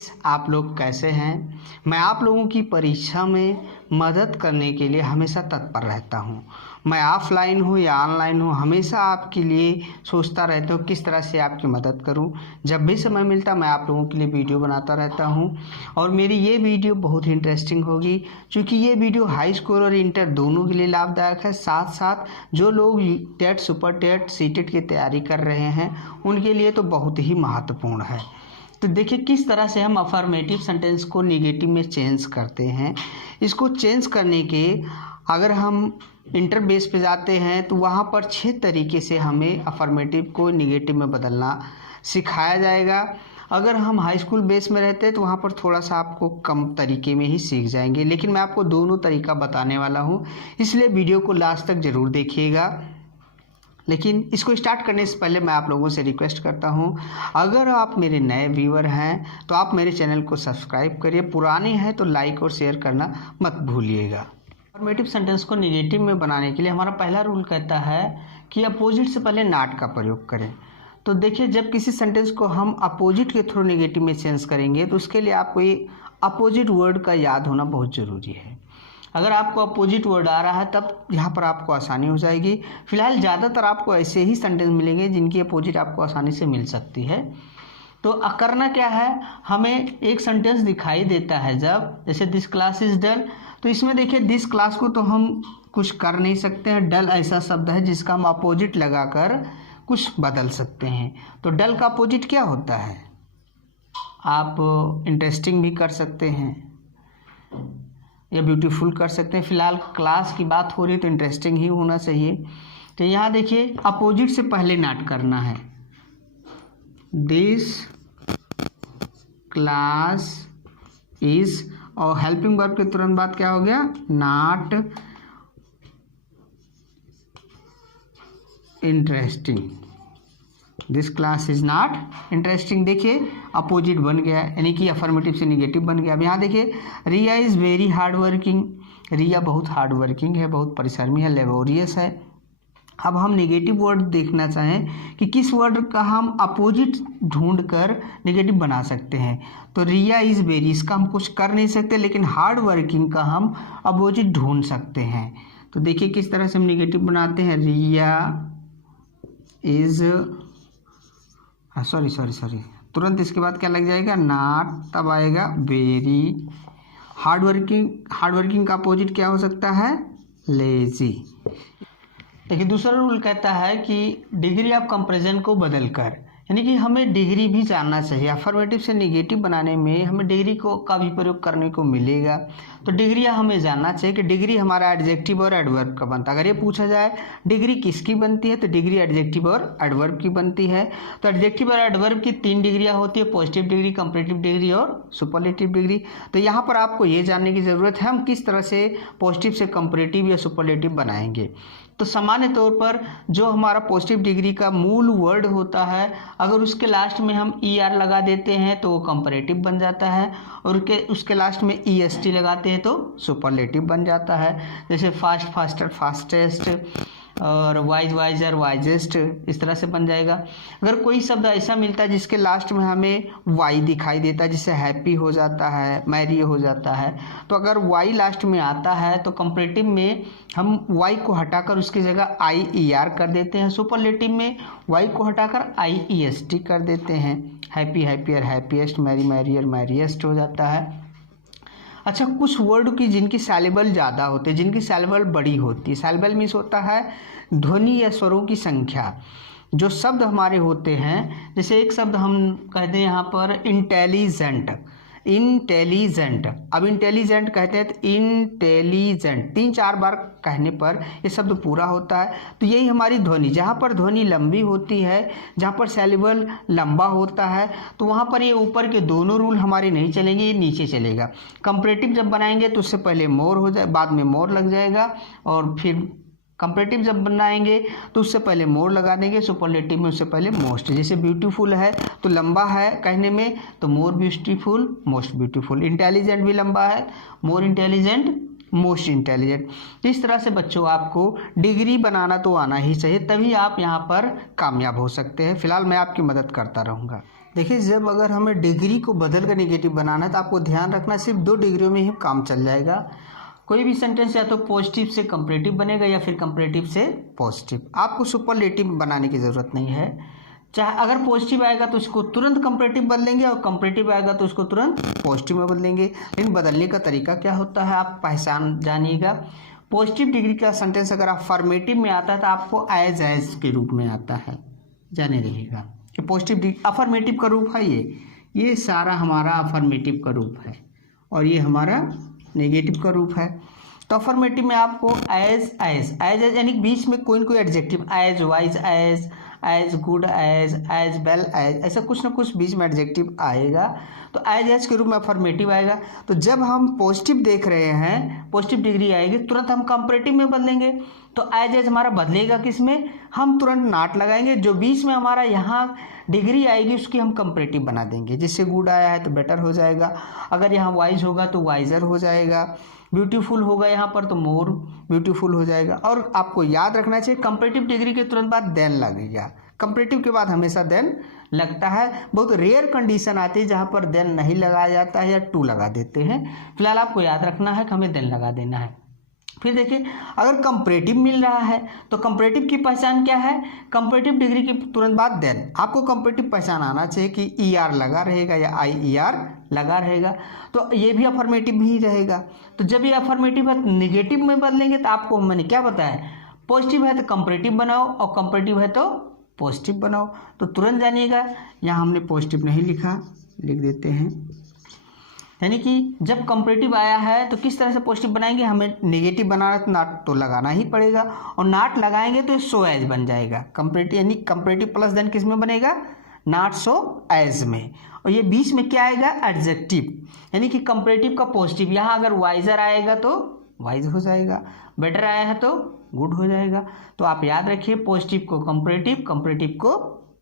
आप लोग कैसे हैं। मैं आप लोगों की परीक्षा में मदद करने के लिए हमेशा तत्पर रहता हूं। मैं ऑफलाइन हूं या ऑनलाइन हूं, हमेशा आपके लिए सोचता रहता हूं किस तरह से आपकी मदद करूं। जब भी समय मिलता मैं आप लोगों के लिए वीडियो बनाता रहता हूं और मेरी ये वीडियो बहुत ही इंटरेस्टिंग होगी क्योंकि ये वीडियो हाई स्कूल और इंटर दोनों के लिए लाभदायक है। साथ साथ जो लोग टेट, सुपर टेट, सीटेट की तैयारी कर रहे हैं उनके लिए तो बहुत ही महत्वपूर्ण है। तो देखिए किस तरह से हम अफर्मेटिव सेंटेंस को निगेटिव में चेंज करते हैं। इसको चेंज करने के अगर हम इंटरबेस पे जाते हैं तो वहाँ पर 6 तरीके से हमें अफर्मेटिव को निगेटिव में बदलना सिखाया जाएगा। अगर हम हाई स्कूल बेस में रहते हैं तो वहाँ पर थोड़ा सा आपको कम तरीके में ही सीख जाएंगे, लेकिन मैं आपको दोनों तरीका बताने वाला हूँ, इसलिए वीडियो को लास्ट तक ज़रूर देखिएगा। लेकिन इसको स्टार्ट करने से पहले मैं आप लोगों से रिक्वेस्ट करता हूं, अगर आप मेरे नए व्यूअर हैं तो आप मेरे चैनल को सब्सक्राइब करिए, पुराने हैं तो लाइक और शेयर करना मत भूलिएगा। अफर्मेटिव सेंटेंस को निगेटिव में बनाने के लिए हमारा पहला रूल कहता है कि अपोजिट से पहले नॉट का प्रयोग करें। तो देखिए जब किसी सेंटेंस को हम अपोजिट के थ्रू निगेटिव में चेंज करेंगे तो उसके लिए आपको ये अपोजिट वर्ड का याद होना बहुत ज़रूरी है। अगर आपको अपोजिट वर्ड आ रहा है तब यहाँ पर आपको आसानी हो जाएगी। फिलहाल ज़्यादातर आपको ऐसे ही सेंटेंस मिलेंगे जिनकी अपोजिट आपको आसानी से मिल सकती है। तो करना क्या है, हमें एक सेंटेंस दिखाई देता है जब जैसे दिस क्लास इज डल, तो इसमें देखिए दिस क्लास को तो हम कुछ कर नहीं सकते हैं। डल ऐसा शब्द है जिसका हम अपोजिट लगाकर कुछ बदल सकते हैं। तो डल का अपोजिट क्या होता है, आप इंटरेस्टिंग भी कर सकते हैं या ब्यूटीफुल कर सकते हैं। फिलहाल क्लास की बात हो रही है तो इंटरेस्टिंग ही होना चाहिए। तो यहाँ देखिए अपोजिट से पहले नॉट करना है, दिस क्लास इज, और हेल्पिंग वर्ब के तुरंत बाद क्या हो गया, not interesting. This class is not interesting. देखिए अपोजिट बन गया, यानी कि अफर्मेटिव से निगेटिव बन गया। अब यहाँ देखिए रिया इज़ वेरी हार्ड वर्किंग, रिया बहुत हार्ड वर्किंग है, बहुत परिश्रमी है, लेबोरियस है। अब हम निगेटिव वर्ड देखना चाहें कि किस वर्ड का हम अपोजिट ढूंढकर निगेटिव बना सकते हैं। तो रिया इज़ वेरी, इसका हम कुछ कर नहीं सकते, लेकिन हार्ड वर्किंग का हम अपोजिट ढूंढ सकते हैं। तो देखिए किस तरह से हम निगेटिव बनाते हैं, रिया इज़, सॉरी तुरंत इसके बाद क्या लग जाएगा, नॉट, तब आएगा वेरी। हार्ड वर्किंग का अपोजिट क्या हो सकता है, लेजी। देखिए दूसरा रूल कहता है कि डिग्री ऑफ कंपैरिजन को बदलकर, यानी कि हमें डिग्री भी जानना चाहिए। अफर्मेटिव से निगेटिव बनाने में हमें डिग्री का भी प्रयोग करने को मिलेगा। तो डिग्री हमें जानना चाहिए कि डिग्री हमारा एडजेक्टिव और एडवर्ब का बनता है। अगर ये पूछा जाए डिग्री किसकी बनती है तो डिग्री एडजेक्टिव और एडवर्ब की बनती है। तो एडजेक्टिव और एडवर्ब की 3 डिग्रियाँ होती है, पॉजिटिव डिग्री, कंपैरेटिव डिग्री और सुपरलेटिव डिग्री। तो यहाँ पर आपको ये जानने की ज़रूरत है हम किस तरह से पॉजिटिव से कंपैरेटिव या सुपरलेटिव बनाएंगे। तो सामान्य तौर पर जो हमारा पॉजिटिव डिग्री का मूल वर्ड होता है, अगर उसके लास्ट में हम ER लगा देते हैं तो वो कंपैरेटिव बन जाता है, और उसके लास्ट में EST लगाते हैं तो सुपरलेटिव बन जाता है। जैसे फास्ट, फास्टर, फास्टेस्ट, और वाइज, वाइजर, वाइजेस्ट, इस तरह से बन जाएगा। अगर कोई शब्द ऐसा मिलता है जिसके लास्ट में हमें वाई दिखाई देता है, जिससे हैप्पी हो जाता है, मैरी हो जाता है, तो अगर वाई लास्ट में आता है तो कंपैरेटिव में हम वाई को हटाकर उसकी जगह IER कर देते हैं। सुपरलेटिव में वाई को हटाकर IEST कर देते हैं। Happy, happier, happiest, merry, merrier, merriest हो जाता है। अच्छा, कुछ वर्ड की जिनकी सैलेबल ज़्यादा होते हैं, जिनकी सैलेबल बड़ी होती है, सैलेबल मीन्स होता है ध्वनि या स्वरों की संख्या। जो शब्द हमारे होते हैं, जैसे एक शब्द हम कहते हैं यहाँ पर इंटेलिजेंट, इंटेलिजेंट। अब इंटेलिजेंट कहते हैं तो इंटेलिजेंट 3-4 बार कहने पर ये शब्द पूरा होता है। तो यही हमारी ध्वनि, जहाँ पर ध्वनि लंबी होती है, जहाँ पर सैलेबल लंबा होता है, तो वहाँ पर ये ऊपर के दोनों रूल हमारे नहीं चलेंगे, ये नीचे चलेगा। कंपैरेटिव जब बनाएंगे तो उससे पहले मोर हो जाए, बाद में मोर लग जाएगा, और फिर कंपैरेटिव जब बनाएंगे तो उससे पहले मोर लगा देंगे, सुपरलेटिव में उससे पहले मोस्ट। जैसे ब्यूटीफुल है तो लंबा है कहने में तो more beautiful, most beautiful. Intelligent भी लंबा है, मोर इंटेलिजेंट, मोस्ट इंटेलिजेंट। इस तरह से बच्चों आपको डिग्री बनाना तो आना ही चाहिए, तभी आप यहाँ पर कामयाब हो सकते हैं। फिलहाल मैं आपकी मदद करता रहूँगा। देखिए, जब अगर हमें डिग्री को बदल कर नेगेटिव बनाना है तो आपको ध्यान रखना सिर्फ 2 डिग्रियों में ही काम चल जाएगा। कोई भी सेंटेंस या तो पॉजिटिव से कंपैरेटिव बनेगा या फिर कंपैरेटिव से पॉजिटिव। आपको सुपरलेटिव बनाने की ज़रूरत नहीं है। चाहे अगर पॉजिटिव आएगा तो उसको तुरंत कंपैरेटिव बदलेंगे और कंपैरेटिव आएगा तो उसको तुरंत पॉजिटिव में बदलेंगे। लेकिन बदलने का तरीका क्या होता है आप पहचान जानिएगा। पॉजिटिव डिग्री का सेंटेंस अगर अफर्मेटिव में आता है तो आपको एज के रूप में आता है, जाने रहिएगा कि पॉजिटिव डिग्री अफर्मेटिव का रूप है। ये सारा हमारा अफर्मेटिव का रूप है और ये हमारा नेगेटिव का रूप है। तो अफर्मेटिव में आपको एज यानी बीच में कोई न कोई adjective, as wise, as good, as well, as, ऐसा कुछ ना कुछ बीच में एडजेक्टिव आएगा। तो एज के रूप में अफर्मेटिव आएगा। तो जब हम पॉजिटिव देख रहे हैं, पॉजिटिव डिग्री आएगी, तुरंत हम कंपैरेटिव में बदलेंगे। तो एज हमारा बदलेगा किस में, हम तुरंत नॉट लगाएंगे। जो बीच में हमारा यहाँ डिग्री आएगी उसकी हम कंपैरेटिव बना देंगे। जिससे गुड आया है तो बेटर हो जाएगा, अगर यहाँ वाइज होगा तो वाइजर हो जाएगा, ब्यूटीफुल होगा यहाँ पर तो मोर ब्यूटीफुल हो जाएगा। और आपको याद रखना चाहिए कंपैरेटिव डिग्री के तुरंत बाद देन लगेगा। कंपैरेटिव के बाद हमेशा देन लगता है। बहुत रेयर कंडीशन आती है जहाँ पर देन नहीं लगाया जाता है या टू लगा देते हैं। फिलहाल आपको याद रखना है कि हमें देन लगा देना है। फिर देखिए, अगर कंपैरेटिव मिल रहा है तो कंपैरेटिव की पहचान क्या है, कंपैरेटिव डिग्री के तुरंत बाद देन आपको कंपैरेटिव पहचान आना चाहिए कि ER लगा रहेगा या IER लगा रहेगा। तो ये भी अफर्मेटिव ही रहेगा। तो जब ये अफर्मेटिव है तो निगेटिव में बदलेंगे। तो आपको मैंने क्या बताया, पॉजिटिव है तो कंपैरेटिव बनाओ और कंपैरेटिव है तो पॉजिटिव बनाओ। तो तुरंत जानिएगा, यहाँ हमने पॉजिटिव नहीं लिखा, लिख देते हैं। यानी कि जब कंपैरेटिव आया है तो किस तरह से पॉजिटिव बनाएंगे, हमें नेगेटिव बनाना तो नॉट तो लगाना ही पड़ेगा और नॉट लगाएंगे तो सो एज बन जाएगा। कंपैरेटिव यानी कंपैरेटिव प्लस देन किस में बनेगा, नॉट सो एज में। और ये बीच में क्या आएगा, एडजेक्टिव, यानी कि कंपैरेटिव का पॉजिटिव। यहाँ अगर वाइजर आएगा तो वाइज हो जाएगा, बेटर आया है तो गुड हो जाएगा। तो आप याद रखिए, पॉजिटिव को कंपैरेटिव, कंपैरेटिव को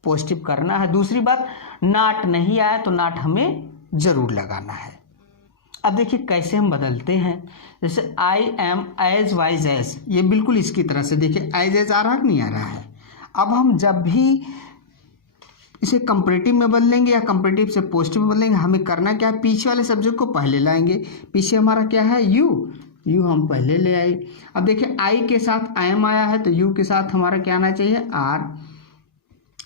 पॉजिटिव करना है। दूसरी बात, नॉट नहीं आया तो नॉट हमें जरूर लगाना है। अब देखिए कैसे हम बदलते हैं। जैसे I am as wise as, ये बिल्कुल इसकी तरह से देखिए एज आ रहा कि नहीं आ रहा है। अब हम जब भी इसे कंपैरेटिव में बदलेंगे या कंपैरेटिव से पॉजिटिव में बदलेंगे, हमें करना क्या है, पीछे वाले सब्जेक्ट को पहले लाएंगे। पीछे हमारा क्या है, यू हम पहले ले आए। अब देखिए आई के साथ आई एम आया है तो यू के साथ हमारा क्या आना चाहिए, आर।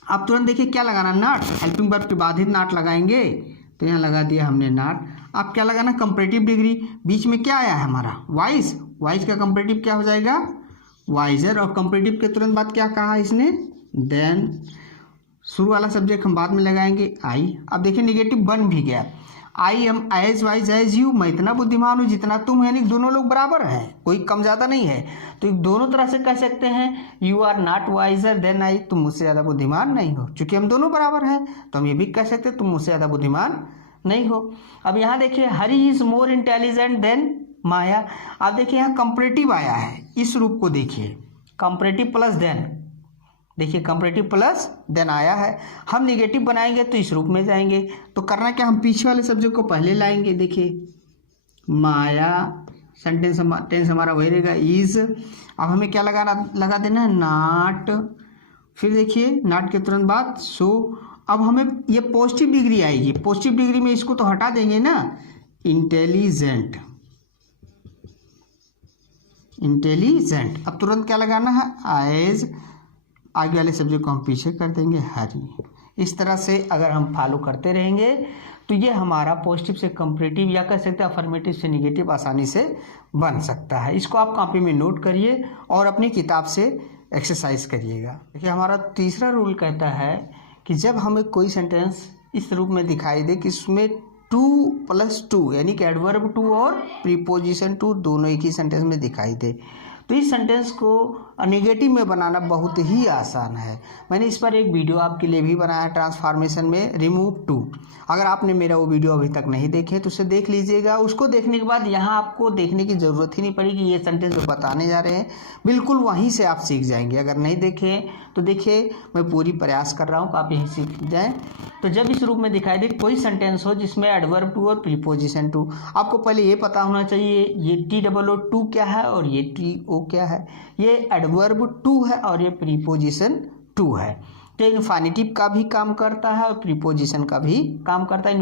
अब तुरंत देखिए क्या लगाना, नॉट, हेल्पिंग वर्ब के बाद ही नॉट लगाएंगे। तो यहाँ लगा दिया हमने नॉट। अब क्या लगाना, कंपैरेटिव डिग्री, बीच में क्या आया है हमारा, वाइज। वाइज का कंपैरेटिव क्या हो जाएगा, वाइजर। और कंपैरेटिव के तुरंत बाद क्या कहा इसने, देन। शुरू वाला सब्जेक्ट हम बाद में लगाएंगे, आई। अब देखिए निगेटिव बन भी गया, I am as wise as you, मैं इतना बुद्धिमान हूँ जितना तुम, यानी दोनों लोग बराबर हैं, कोई कम ज़्यादा नहीं है। तो दोनों तरह से कह सकते हैं, you are not wiser than I, तुम मुझसे ज़्यादा बुद्धिमान नहीं हो। चूंकि हम दोनों बराबर हैं तो हम ये भी कह सकते हैं तुम मुझसे ज़्यादा बुद्धिमान नहीं हो। अब यहाँ देखिए, हरी इज मोर इंटेलिजेंट देन माया। अब देखिए यहाँ कंपैरेटिव आया है, इस रूप को देखिए, कंपैरेटिव प्लस देन, देखिए कंपैरेटिव प्लस देन आया है। हम निगेटिव बनाएंगे तो इस रूप में जाएंगे। तो करना क्या, हम पीछे वाले सब्जेक्ट को पहले लाएंगे। देखिए माया, सेंटेंस टेंस हमारा वही रहेगा, इज। अब हमें क्या लगा देना है, नॉट। फिर देखिए नॉट के तुरंत बाद सो। अब हमें ये पॉजिटिव डिग्री आएगी, पॉजिटिव डिग्री में इसको तो हटा देंगे ना, इंटेलिजेंट, इंटेलिजेंट। अब तुरंत क्या लगाना है, एज। आगे वाले सब्जेक्ट को हम पीछे कर देंगे, हरी। इस तरह से अगर हम फॉलो करते रहेंगे तो ये हमारा पॉजिटिव से कंपैरेटिव या कह सकते हैं अफर्मेटिव से नेगेटिव आसानी से बन सकता है। इसको आप कॉपी में नोट करिए और अपनी किताब से एक्सरसाइज करिएगा। देखिए हमारा तीसरा रूल कहता है कि जब हमें कोई सेंटेंस इस रूप में दिखाई दे कि इसमें 2+2 यानी कि एडवर्ब टू और प्रीपोजिशन टू दोनों एक ही सेंटेंस में दिखाई दे, तो इस सेंटेंस को नेगेटिव में बनाना बहुत ही आसान है। मैंने इस पर एक वीडियो आपके लिए भी बनाया है, ट्रांसफॉर्मेशन में रिमूव टू। अगर आपने मेरा वो वीडियो अभी तक नहीं देखे तो उसे देख लीजिएगा। उसको देखने के बाद यहाँ आपको देखने की ज़रूरत ही नहीं पड़ेगी, ये सेंटेंस जो बताने जा रहे हैं बिल्कुल वहीं से आप सीख जाएंगे। अगर नहीं देखे तो देखिए, मैं पूरी प्रयास कर रहा हूँ कि आप यहीं सीख जाएँ। तो जब इस रूप में दिखाई दे कोई सेंटेंस हो जिसमें एडवर्ब टू और प्रीपोजिशन टू, आपको पहले ये पता होना चाहिए ये TOO क्या है और ये TO क्या है। ये एडवर्ब टू है और ये प्रीपोजिशन टू है। तो इन्फिनेटिव का भी काम करता है और प्रीपोजिशन का भी काम करता है।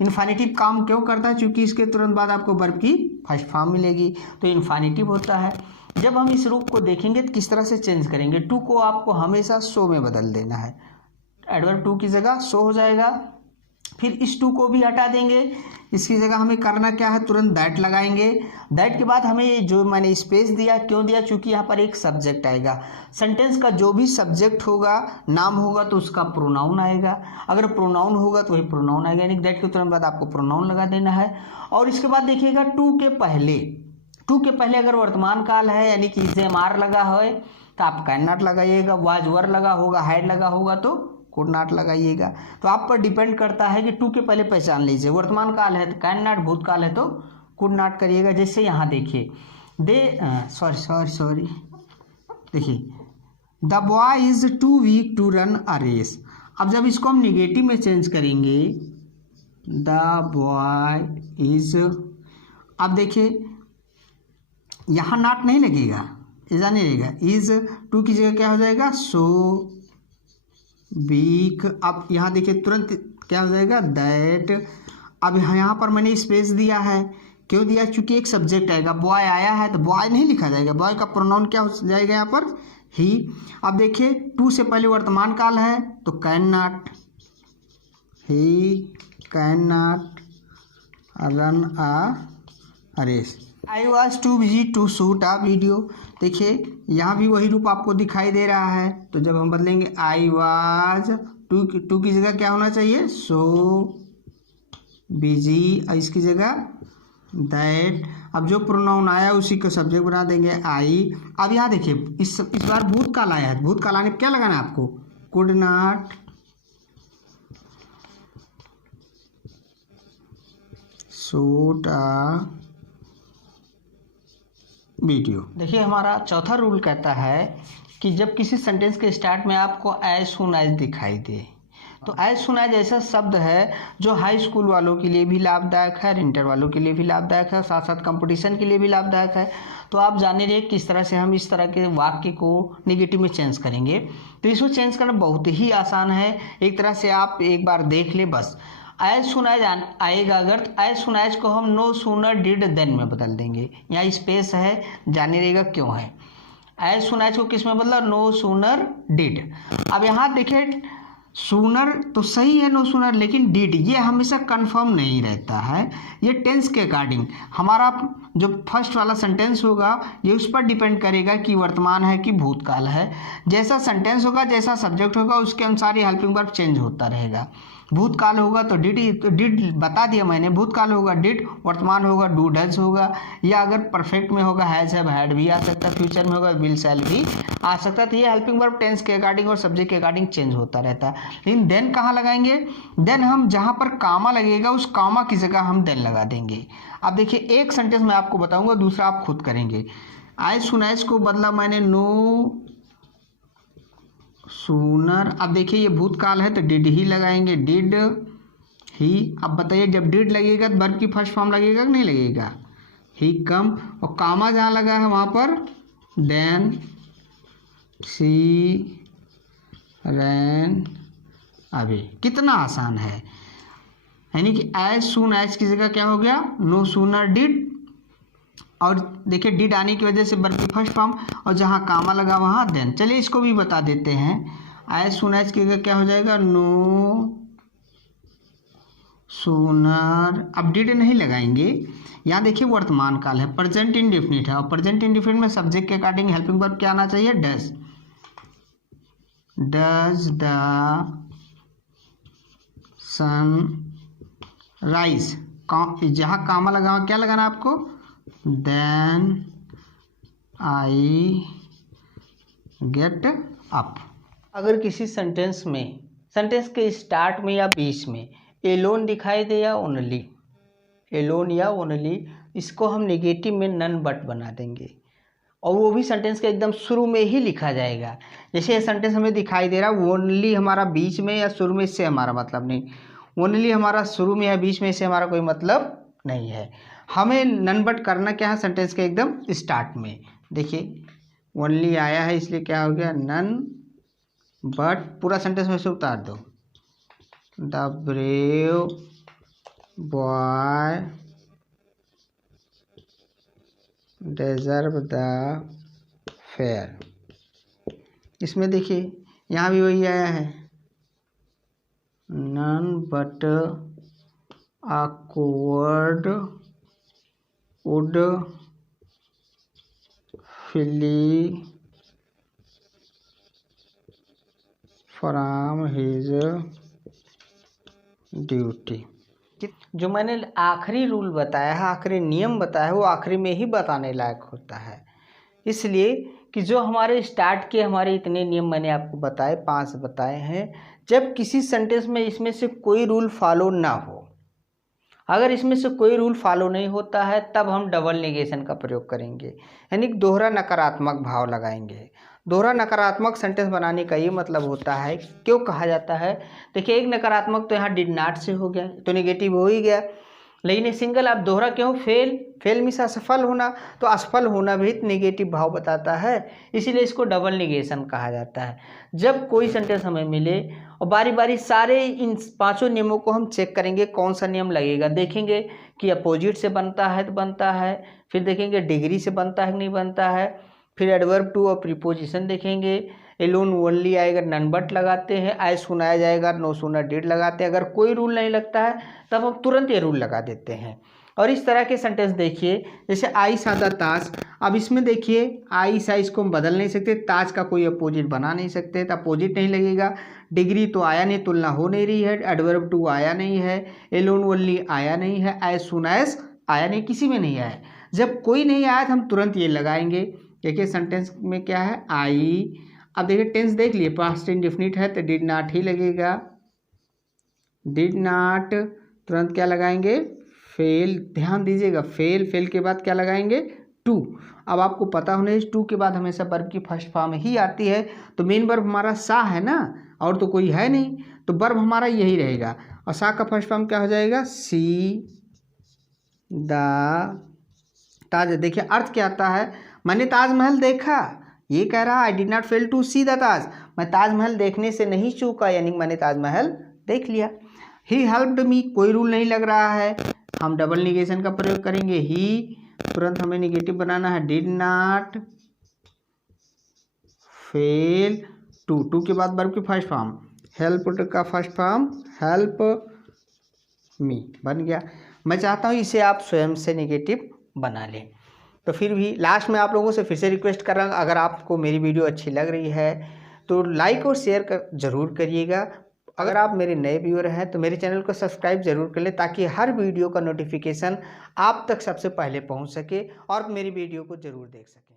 इन्फिनेटिव काम क्यों करता है? क्योंकि इसके तुरंत बाद आपको वर्ब की फर्स्ट फॉर्म मिलेगी, तो इन्फिनेटिव होता है। जब हम इस रूप को देखेंगे तो किस तरह से चेंज करेंगे, टू को आपको हमेशा सो में बदल देना है, एडवर्ब टू की जगह सो हो जाएगा। फिर इस टू को भी हटा देंगे, इसकी जगह हमें करना क्या है, तुरंत दैट लगाएंगे। दैट के बाद हमें जो मैंने स्पेस दिया, क्यों दिया? क्योंकि यहाँ पर एक सब्जेक्ट आएगा। सेंटेंस का जो भी सब्जेक्ट होगा, नाम होगा तो उसका प्रोनाउन आएगा, अगर प्रोनाउन होगा तो वही प्रोनाउन आएगा, यानी दैट के तुरंत बाद आपको प्रोनाउन लगा देना है। और इसके बाद देखिएगा टू के पहले अगर वर्तमान काल है यानी कि एम-आर लगा है तो आप कैन नॉट लगाइएगा, वाज वर लगा होगा, हैड लगा होगा तो कुड नॉट लगाइएगा। तो आप पर डिपेंड करता है कि टू के पहले पहचान लीजिए, वर्तमान काल है तो कैन नॉट, भूतकाल है तो कुड नॉट करिएगा। जैसे यहाँ देखिए सॉरी देखिए, the boy is too weak to run a race. अब जब इसको हम निगेटिव में चेंज करेंगे, द बॉय इज, अब देखिए यहाँ नॉट नहीं लगेगा, ऐसा नहीं रहेगा, इज टू की जगह क्या हो जाएगा, सो वीक। अब यहाँ देखिए तुरंत क्या हो जाएगा, दैट। अब यहाँ पर मैंने स्पेस दिया है, क्यों दिया? क्योंकि एक सब्जेक्ट आएगा, बॉय आया है तो बॉय नहीं लिखा जाएगा, बॉय का प्रोनाउन क्या हो जाएगा यहाँ पर, ही। अब देखिए टू से पहले वर्तमान काल है तो can not, he can not run a race. I was too busy to shoot a video. देखिए यहाँ भी वही रूप आपको दिखाई दे रहा है, तो जब हम बदलेंगे आई वाज, टू की जगह क्या होना चाहिए, सो बिजी, और इसकी जगह दैट। अब जो प्रोनाउन आया उसी को सब्जेक्ट बना देंगे, आई। अब यहाँ देखिए इस बार भूतकाल आया है, भूतकाल आने पर क्या लगाना है आपको, could not shoot a video. देखिए हमारा चौथा रूल कहता है कि जब किसी सेंटेंस के स्टार्ट में आपको एज सुन एज दिखाई दे, तो एज सुन एज ऐसा शब्द है जो हाई स्कूल वालों के लिए भी लाभदायक है, इंटर वालों के लिए भी लाभदायक है, साथ साथ कंपटीशन के लिए भी लाभदायक है। तो आप जाने रहिए किस तरह से हम इस तरह के वाक्य को निगेटिव में चेंज करेंगे। तो इसको चेंज करना बहुत ही आसान है, एक तरह से आप एक बार देख ले बस। एज सुन एज आएगा अगर, तो एज सुन एज को हम नो सूनर डिड देन में बदल देंगे। यहाँ स्पेस है, जाने रहेगा क्यों है। एज सुन एज को किस में बदला, नो सूनर डिड। अब यहाँ देखिए सूनर तो सही है, नो सूनर, लेकिन डिड ये हमेशा कंफर्म नहीं रहता है, ये टेंस के अकॉर्डिंग हमारा जो फर्स्ट वाला सेंटेंस होगा ये उस पर डिपेंड करेगा कि वर्तमान है कि भूतकाल है। जैसा सेंटेंस होगा, जैसा सब्जेक्ट होगा, उसके अनुसार ये हेल्पिंग वर्ब चेंज होता रहेगा। भूतकाल होगा तो डिड बता दिया मैंने, भूतकाल होगा डिड, वर्तमान होगा डू डज होगा, या अगर परफेक्ट में होगा हैज हैव हैड भी आ सकता है, फ्यूचर में होगा विल शैल भी आ सकता है। तो ये हेल्पिंग वर्ब टेंस के अकॉर्डिंग और सब्जेक्ट के अकॉर्डिंग चेंज होता रहता है। लेकिन देन कहाँ लगाएंगे, देन हम जहाँ पर कामा लगेगा उस कामा की जगह हम देन लगा देंगे। अब देखिए एक सेंटेंस मैं आपको बताऊंगा, दूसरा आप खुद करेंगे। एज सुन एज को बदला मैंने नो सूनर। अब देखिए ये भूतकाल है तो डिड ही लगाएंगे, डिड ही। अब बताइए जब डिड लगेगा तो वर्ब की फर्स्ट फॉर्म लगेगा कि नहीं लगेगा, ही कम। और कामा जहाँ लगा है वहाँ पर देन, सी रैन अभी। कितना आसान है, यानी कि एज सून एज की जगह क्या हो गया, नो सूनर डिड। और देखिए डिड आने की वजह से वर्ब की फर्स्ट फॉर्म, और जहाँ कामा लगा वहाँ देन। चलिए इसको भी बता देते हैं, एज सुन एज की जगह क्या हो जाएगा, नो सूनर। अब डिड नहीं लगाएंगे, यहाँ देखिए वर्तमान काल है, प्रेजेंट इंडेफिनिट है, और प्रेजेंट इंडेफिनिट में सब्जेक्ट के अकॉर्डिंग हेल्पिंग वर्ब क्या आना चाहिए, does. Does the sun rise, जहाँ कामा लगा क्या लगाना आपको, देन आई गेट अप। अगर किसी सेंटेंस में, सेंटेंस के स्टार्ट में या बीच में एलोन दिखाई दे या ओनली, एलोन या ओनली, इसको हम नेगेटिव में नन बट बना देंगे, और वो भी सेंटेंस के एकदम शुरू में ही लिखा जाएगा। जैसे ये सेंटेंस हमें दिखाई दे रहा है, ओनली हमारा बीच में या शुरू में, इससे हमारा मतलब नहीं। ओनली हमारा शुरू में या बीच में, इससे हमारा कोई मतलब नहीं है। हमें नन बट करना क्या है, सेंटेंस के एकदम स्टार्ट में। देखिए ओनली आया है इसलिए क्या हो गया, नन बट पूरा सेंटेंस वैसे उतार दो, the brave boy deserve the fair. इसमें देखिए यहाँ भी वही आया है, none but a coward would flee from his duty। जो मैंने आखिरी रूल बताया है, आखिरी नियम बताया है, वो आखिरी में ही बताने लायक होता है। इसलिए कि जो हमारे स्टार्ट के हमारे इतने नियम मैंने आपको बताए, 5 बताए हैं, जब किसी सेंटेंस में इसमें से कोई रूल फॉलो ना हो, अगर इसमें से कोई रूल फॉलो नहीं होता है, तब हम डबल नेगेशन का प्रयोग करेंगे, यानी दोहरा नकारात्मक भाव लगाएंगे। दोहरा नकारात्मक सेंटेंस बनाने का ये मतलब होता है, क्यों कहा जाता है, देखिए एक नकारात्मक तो यहाँ डिड नॉट से हो गया, तो नेगेटिव हो ही गया, लेकिन ये सिंगल आप दोहरा क्यों, फेल मीन्स असफल होना, तो असफल होना भी नेगेटिव भाव बताता है, इसीलिए इसको डबल नेगेशन कहा जाता है। जब कोई सेंटेंस हमें मिले और बारी बारी सारे इन 5 नियमों को हम चेक करेंगे कौन सा नियम लगेगा, देखेंगे कि अपोजिट से बनता है तो बनता है, फिर देखेंगे डिग्री से बनता है कि नहीं बनता है, फिर एडवर्ब टू और प्रीपोजिशन देखेंगे, एलोन ओनली आएगा नन बट लगाते हैं, आई सुनाया जाएगा नो सुनर डिड लगाते हैं। अगर कोई रूल नहीं लगता है तब हम तुरंत ये रूल लगा देते हैं। और इस तरह के सेंटेंस देखिए, जैसे आई सादा ताज, अब इसमें देखिए आई सा इसको हम बदल नहीं सकते, ताज का कोई अपोजिट बना नहीं सकते, तो अपोजिट नहीं लगेगा। डिग्री तो आया नहीं, तुलना हो नहीं रही है, एडवर्ब टू आया नहीं है, एलोन ओनली आया नहीं है, आई सुन एज आया नहीं, किसी में नहीं आया। जब कोई नहीं आया तो हम तुरंत ये लगाएंगे। देखिए सेंटेंस में क्या है, आई, अब देखिए टेंस देख लिए, पास्ट इंडेफिनिट है तो डिड नॉट ही लगेगा, डिड नॉट, तुरंत क्या लगाएंगे, फेल। ध्यान दीजिएगा, फेल के बाद क्या लगाएंगे, टू। अब आपको पता होना चाहिए टू के बाद हमेशा वर्ब की फर्स्ट फॉर्म ही आती है, तो मेन वर्ब हमारा सा है ना, और तो कोई है नहीं, तो वर्ब हमारा यही रहेगा, और सा का फर्स्ट फॉर्म क्या हो जाएगा, सी द ताज। देखिए अर्थ क्या आता है, मैंने ताजमहल देखा, ये कह रहा I did not fail to see the Taj, मैं ताजमहल देखने से नहीं चूका, यानी मैंने ताजमहल देख लिया। ही हेल्प्ड मी, कोई रूल नहीं लग रहा है, हम डबल निगेशन का प्रयोग करेंगे, ही तुरंत हमें निगेटिव बनाना है, डिड नॉट फेल टू के बाद वर्ब की फर्स्ट फॉर्म, हेल्प का फर्स्ट फॉर्म हेल्प मी बन गया। मैं चाहता हूँ इसे आप स्वयं से निगेटिव बना लें। तो फिर भी लास्ट में आप लोगों से फिर से रिक्वेस्ट कर रहा हूँ, अगर आपको मेरी वीडियो अच्छी लग रही है तो लाइक और शेयर जरूर करिएगा। अगर आप मेरे नए व्यूअर हैं तो मेरे चैनल को सब्सक्राइब जरूर कर लें, ताकि हर वीडियो का नोटिफिकेशन आप तक सबसे पहले पहुंच सके और मेरी वीडियो को जरूर देख सकें।